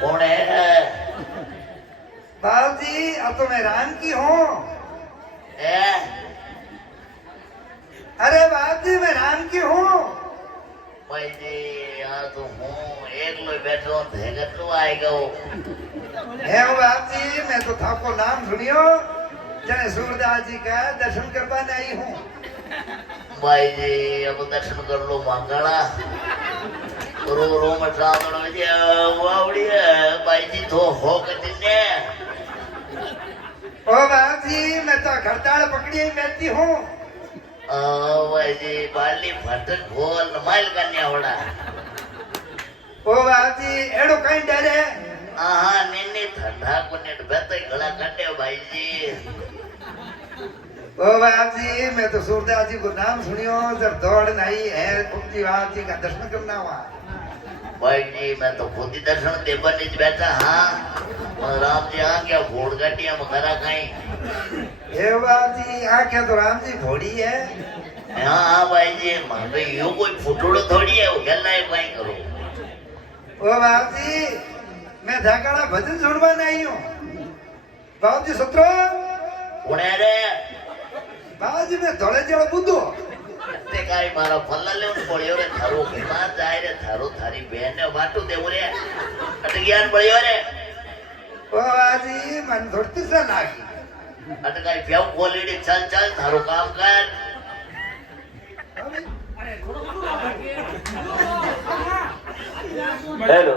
कौन है? बाबू जी अब तो मैं राम की हूँ। ए? अरे बाबू जी मैं राम की हूँ। भाई जी यहाँ तो हूँ एक लो बैठो भेगत लो आएगा वो। है वो बाबू जी मैं तो थाको नाम सुनियो जने सूरदास जी का दर्शन करवाने आई हूँ। भाई जी अब दर्शन कर लो मंगला रो रो मचा दो जी वावड़ी है भाई जी तो हो के ने ओ बाबू जी मैं तो घरताड़ पकड़ी ही बैठी हूँ। भाई जी बाली फटक बोल माइल कन्या होड़ा। ओ बाबू जी एड़ो कहीं डरे। हाँ निन्नी ठंडा को नेट बेते गला कटे भाई जी। ओ बाबू जी मैं तो सूरदास जी को नाम सुनियो जब दौड़ नहीं है कुंती बाबू जी का दर्शन करना हुआ। भाई जी मैं तो खुद ही दर्शन देवन नीच बैठा हाँ और राम जी आ क्या भोड़ गटिया में करा कहीं। हे बाबू जी यहाँ क्या तो राम जी घोड़ी है। हाँ हाँ भाई जी मारे यो कोई फुटोड़ो थोड़ी है वो गल्ला है भाई करो। ओ बाबू जी मैं धाकाड़ा भजन सुनवाने आई हूँ। बाबू जी सत्रो कौन है रे? बाबू जी मैं धोड़े जड़ो बुद्धू। ते काई मारा फल्ला ले उन पड़ियो रे थारो बीमार जाए रे थारो थारी बहन ने बाटू देव रे अटगियान पड़ियो रे। ओ बाबू जी मन धोड़ती सा लागी। अटकाई प्याऊ क्वालिटी चल चल थारो काम कर। हेलो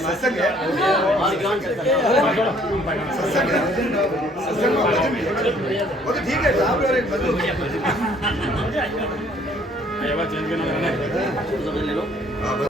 सत्संग है। सत्संग में भजन भी है। वो तो ठीक है साहब और एक भजन।